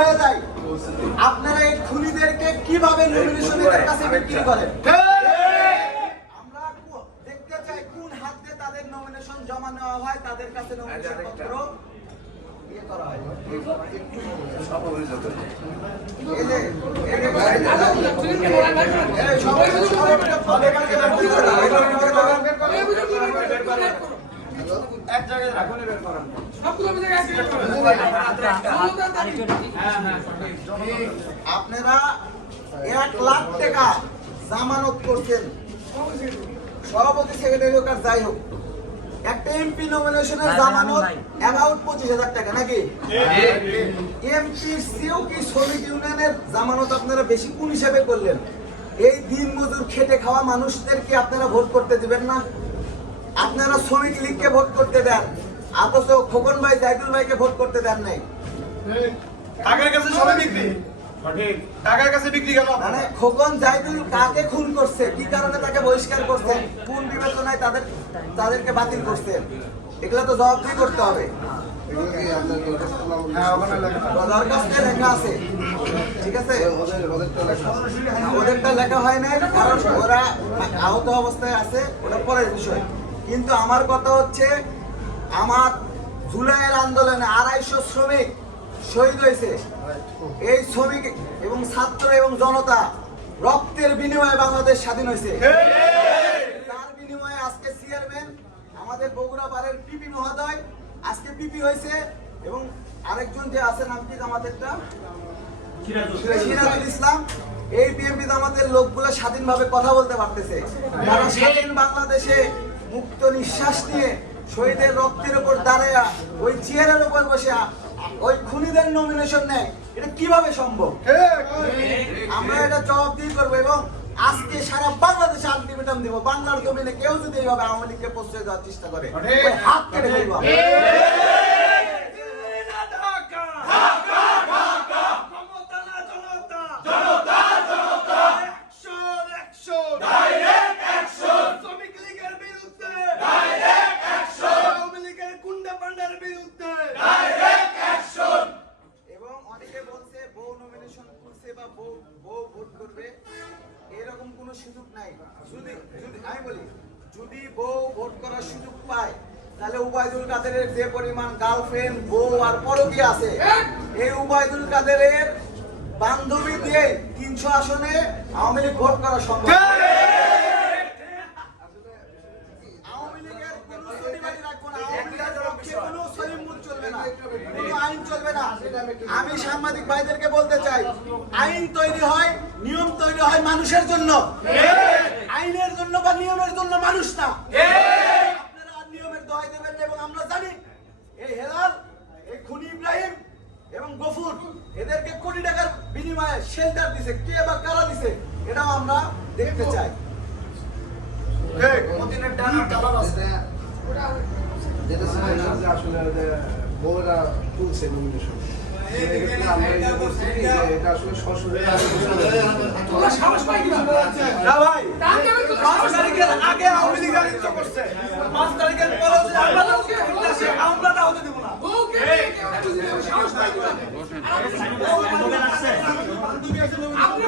হয়ে যায়, আপনারা এই খুনিদেরকে কিভাবে নমিনেশনের কাছে বিক্রি করেন? আমরা দেখতে চাই কোন হাত দিয়ে তাদের নমিনেশন জমা নেওয়া হয়, তাদের কাছে নমিনেশন পত্র ইয়ে করা হয়। আপনারা 1 লাখ টাকা জামানত করছেন, সভাপতি সেক্রেটারি হোক আর যাই হোক, একটা এমপি নমিনেশনের জামানত অ্যাবাউট 25,000 টাকা নাকি? এমপির চেয়েও কি শ্রমিক ইউনিয়নের জামানত আপনারা বেশি কোন হিসাবে করলেন? এই দিন মজুর খেটে খাওয়া মানুষদেরকে আপনারা ভোট করতে দিবেন না? আপনারা শ্রমিক লীগকে ভোট করতে দেন, অথচ খোকন ভাই জাইদুল ভাইকে ভোট করতে দেন নাই। টাকার কাছে সবাই বিক্রি, টাকার কাছে বিক্রি গেল। মানে খোকন জাইদুল কাকে খুন করছে, কি কারণে তাকে বহিষ্কার করছেন, কোন বিবেচনায় তাদেরকে বাতিল করছেন, এগুলো তো জবাবদিহি করতে হবে। দরখাস্তে লেখা আছে, ঠিক আছে, ওদেরটা লেখা হয় নাই কারণ ওরা আহত অবস্থায় আছে, ওটা পরের বিষয়। কিন্তু আমার কথা হচ্ছে, আমার জুলাইয়ের আন্দোলনে 250 শ্রমিক শহীদ হয়েছে। এই শ্রমিক এবং ছাত্র এবং জনতা রক্তের বিনিময়ে বাংলাদেশ স্বাধীন হয়েছে। তার বিনিময়ে আজকে চেয়ারম্যান আমাদের বগুড়া বারের পিপি মহোদয় আজকে পিপি হয়েছে, এবং আরেকজন যে আছে নাম কি জামাতেরটা, সিরাজুল ইসলাম। এই বিএনপি জামাতের লোকগুলো স্বাধীনভাবে কথা বলতে পারতেছে। তারা স্বাধীন বাংলাদেশে মুক্ত নিঃশ্বাস নিয়ে শহীদের রক্তের উপর দাঁড়ায়া ওই চেয়ারের উপর বসে ওই খুনিদের নমিনেশন নেয়, এটা কিভাবে সম্ভব? আমরা এটা জবাবদিহি করবো এবং আজকে সারা বাংলাদেশে আলটিমেটাম দিব, বাংলার জমিনে কেউ যদি এইভাবে আওয়ামী লীগকে প্রশ্রয় দেওয়ার চেষ্টা করে হাত কেটে ফেলবো। এরকম কোন সুযোগ নাই। যদি আমি বলি, যদি বউ ভোট করার সুযোগ পায়, তাহলে উবাইদুল কাদেরের যে পরিমাণ গার্লফ্রেন্ড, বউ আর পরকী আছে, এই উবাইদুল কাদেরের বান্ধবী দিয়ে 300 আসনে আওয়ামী লীগ ভোট করা সম্ভব। আওয়ামী লীগের কোনো শনিবারই রাখবো না, আওয়ামী লীগের পক্ষে কোনো সলিমুল চলবে না, কোনো আইন চলবে না। আমি সাংবাদিক ভাইদেরকে বলতে চাই, আইন তৈরি হয়, নিয়ম তৈরি হয় মানুষের জন্য, আইনের জন্য বা নিয়মের জন্য মানুষ না। আপনারা নিয়মের দোহাই দেবেন না। এবং আমরা জানি এই হেলাল, এই খুনি ইব্রাহিম এবং গফুর এদেরকে কোটি টাকার বিনিময়ে শেল্টার দিছে, কে বা কারা দিছে এটাও আমরা দেখতে চাই। মদিনের ডানা কালার আছে যেটা আসলে বউরা তুলছে নমিনেশন, এটা আসলে সরাসরি না ভাই, 5 তারিখের আগে আওয়ামী লীগ রাজত্ব করছে, 5 তারিখের পরে আমরা না হতে দেব না। আপনি